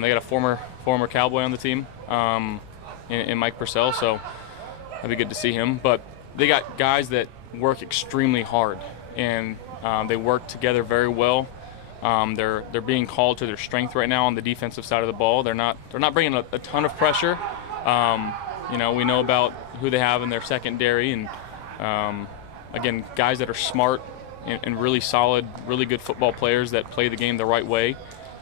They got a former Cowboy on the team, in Mike Purcell, so that'd be good to see him. But they got guys that work extremely hard, and they work together very well. They're being called to their strength right now on the defensive side of the ball. They're not bringing a ton of pressure. We know about who they have in their secondary, and again, guys that are smart and really solid, really good football players that play the game the right way.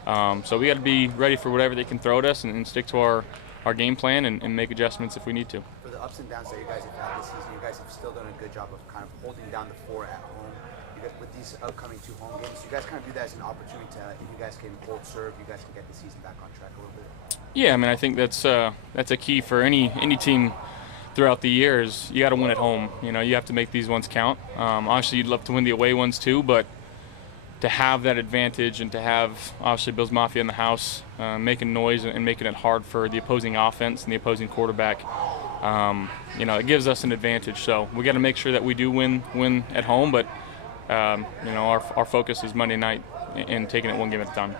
So we got to be ready for whatever they can throw at us and stick to our game plan and make adjustments if we need to. For the ups and downs that you guys have had this season, you guys have still done a good job of kind of holding down the fort at home. You guys, with these upcoming 2 home games, you guys kind of view that as an opportunity to, if you guys can hold serve, you guys can get the season back on track a little bit. Yeah, I mean, I think that's a key for any team throughout the years. You got to win at home. You have to make these ones count. Obviously, you'd love to win the away ones too, but to have that advantage and to have obviously Bills Mafia in the house making noise and making it hard for the opposing offense and the opposing quarterback, it gives us an advantage. So we got to make sure that we do win at home, but our focus is Monday night and taking it one game at a time.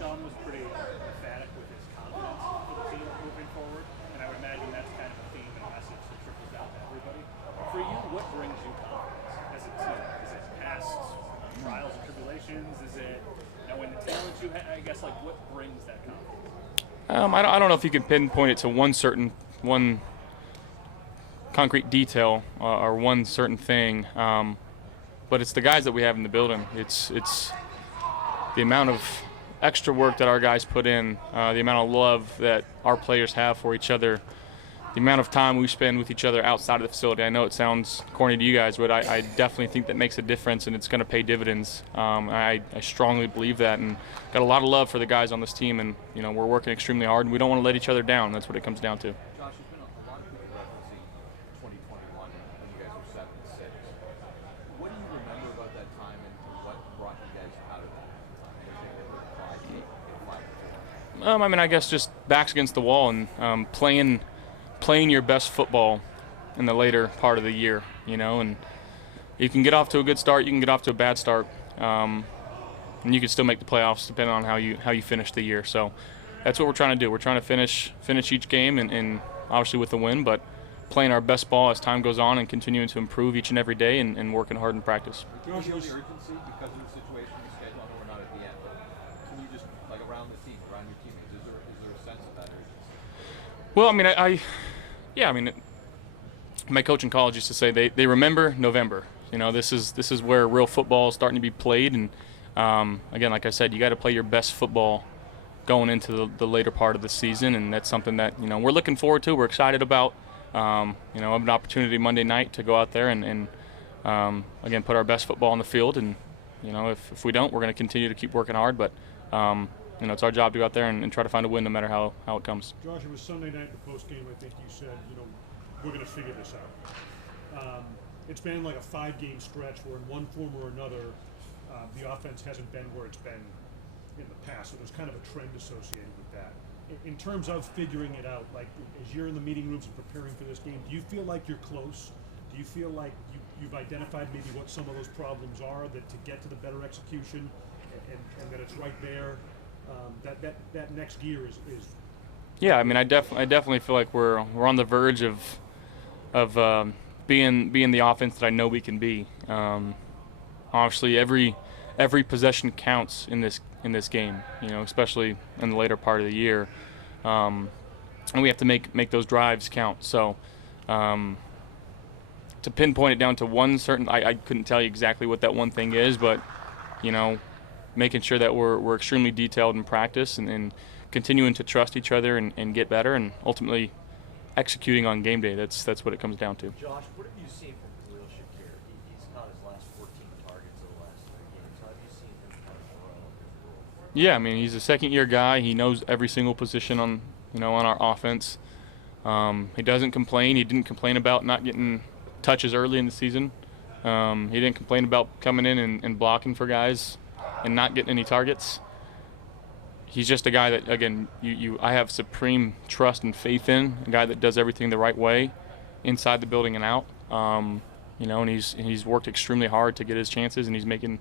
Sean was pretty emphatic with his confidence for the team moving forward, and I would imagine that's kind of a theme and a message that trickles down to everybody. For you, what brings you confidence as a team? Is it past trials and tribulations? Is it when the talent you have? I guess, what brings that confidence? I don't know if you can pinpoint it to one concrete detail or one certain thing, but it's the guys that we have in the building. It's the amount of extra work that our guys put in, the amount of love that our players have for each other, the amount of time we spend with each other outside of the facility. I know it sounds corny to you guys, but I definitely think that makes a difference, and it's going to pay dividends. I strongly believe that, and got a lot of love for the guys on this team, and we're working extremely hard, and we don't want to let each other down. That's what it comes down to. Josh, there's been a lot of people referencing 2021 when you guys were 7-6. What do you remember about that time, and what brought you guys out of that time? I mean, I guess just backs against the wall and playing your best football in the later part of the year, and you can get off to a good start, you can get off to a bad start, and you can still make the playoffs depending on how you finish the year. So that's what we're trying to do. We're trying to finish each game and obviously with the win, but playing our best ball as time goes on and continuing to improve each and every day and working hard in practice. Do you feel the urgency because of the situation in the schedule? I know we're not at the end, but can you just, around the team, around your teammates, is there a sense of that urgency? Well, I mean, my coach in college used to say they remember November. This is where real football is starting to be played, and again, like I said, you got to play your best football going into the later part of the season, and that's something that we're looking forward to. We're excited about. Have an opportunity Monday night to go out there and again put our best football on the field, and if we don't, we're going to continue to keep working hard, but it's our job to go out there and try to find a win no matter how it comes. Josh, it was Sunday night, the post game. I think you said, we're going to figure this out. It's been like a 5-game stretch where in one form or another, the offense hasn't been where it's been in the past. So there's kind of a trend associated with that. In terms of figuring it out, as you're in the meeting rooms and preparing for this game, do you feel like you're close? Do you feel like you've identified maybe what some of those problems are, that to get to the better execution and that it's right there? That next gear is. Yeah, I mean, I definitely feel like we're on the verge of being the offense that I know we can be. Obviously, every possession counts in this game, especially in the later part of the year, and we have to make those drives count. So to pinpoint it down to one certain, I couldn't tell you exactly what that one thing is, but making sure that we're extremely detailed in practice and continuing to trust each other and get better, and ultimately executing on game day. That's what it comes down to. Josh, what have you seen from Khalil Shakir? He's caught his last 14 targets in the last 3 games. How have you seen him kind of grow in his role? Yeah, I mean, he's a second-year guy. He knows every single position on our offense. He doesn't complain. He didn't complain about not getting touches early in the season. He didn't complain about coming in and blocking for guys and not getting any targets. He's just a guy that, again, I have supreme trust and faith in, a guy that does everything the right way, inside the building and out. And he's worked extremely hard to get his chances, and he's making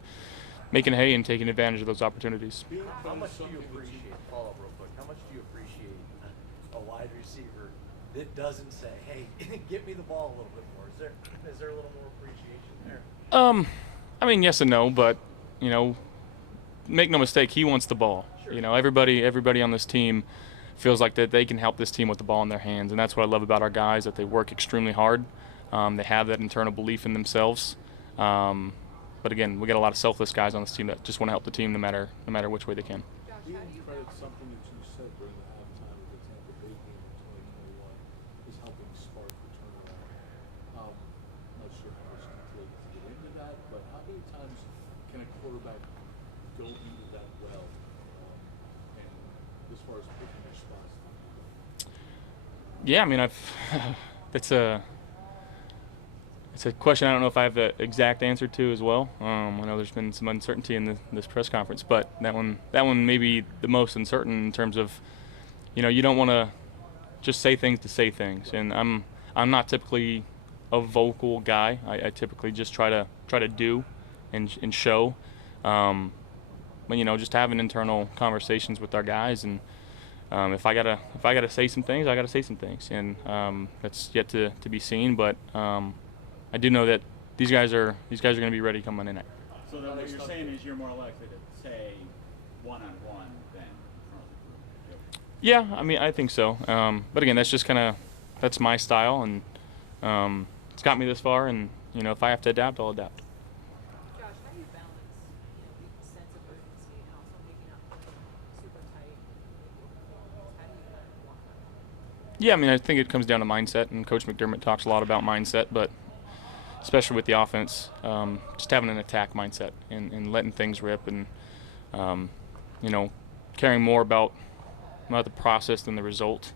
hay and taking advantage of those opportunities. How much do you appreciate, follow up real quick, wide receiver that doesn't say, "Hey, get me the ball a little bit more"? Is there a little more appreciation there? I mean, yes and no, but make no mistake, he wants the ball. Sure. Everybody on this team feels like that they can help this team with the ball in their hands, and that's what I love about our guys, that they work extremely hard. They have that internal belief in themselves. But again, we got a lot of selfless guys on this team that just want to help the team no matter which way they can. Do you credit something that you said during the halftime of the Tampa Bay game in 2021 is helping spark the turnaround? Not sure how much detail you can get into that, but how many times can a quarterback go into that well? And as far as picking your spots, Yeah, I mean, it's a question I don't know if I have the exact answer to as well. I know there's been some uncertainty in this press conference, but that one may be the most uncertain in terms of, you don't want to just say things to say things. And I'm not typically a vocal guy. I typically just try to do and show. But just having internal conversations with our guys, and if I gotta say some things, I gotta say some things, and that's yet to be seen. But I do know that these guys are going to be ready come Monday night. So then what you're saying is you're more likely to say one-on-one than in front of the group. Yeah, I mean, I think so. But again, that's my style, and it's got me this far. And if I have to adapt, I'll adapt. Josh, how do you balance, the sense of urgency and also making up super tight performance? How do you kind of walk that? Yeah, I mean, I think it comes down to mindset, and Coach McDermott talks a lot about mindset, but especially with the offense, just having an attack mindset and letting things rip, and caring more about the process than the result.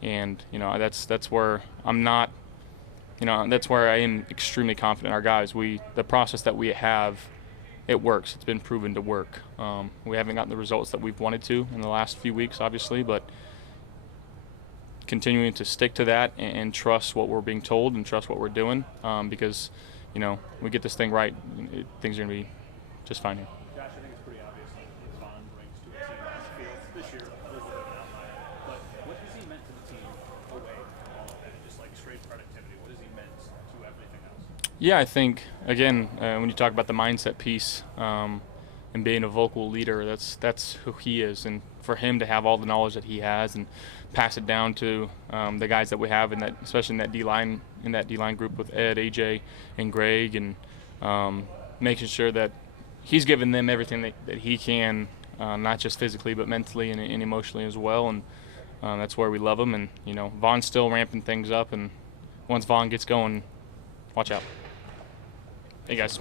And that's where I'm not. That's where I am extremely confident in our guys. The process that we have, it works. It's been proven to work. We haven't gotten the results that we've wanted to in the last few weeks, obviously, but continuing to stick to that and trust what we're being told and trust what we're doing, because we get this thing right, things are going to be just fine here. Josh, I think it's pretty obvious what Vaughn brings to a team on the field this year. A little bit of an outlier, but what has he meant to the team away from all of that? Just like straight productivity, what has he meant to everything else? Yeah, I think again, when you talk about the mindset piece and being a vocal leader, that's who he is, and for him to have all the knowledge that he has and pass it down to the guys that we have in that, especially in that D-line group with Ed, AJ, and Greg, and making sure that he's giving them everything that he can, not just physically but mentally and emotionally as well. And that's where we love him. And Vaughn's still ramping things up, and once Vaughn gets going, watch out. Hey guys.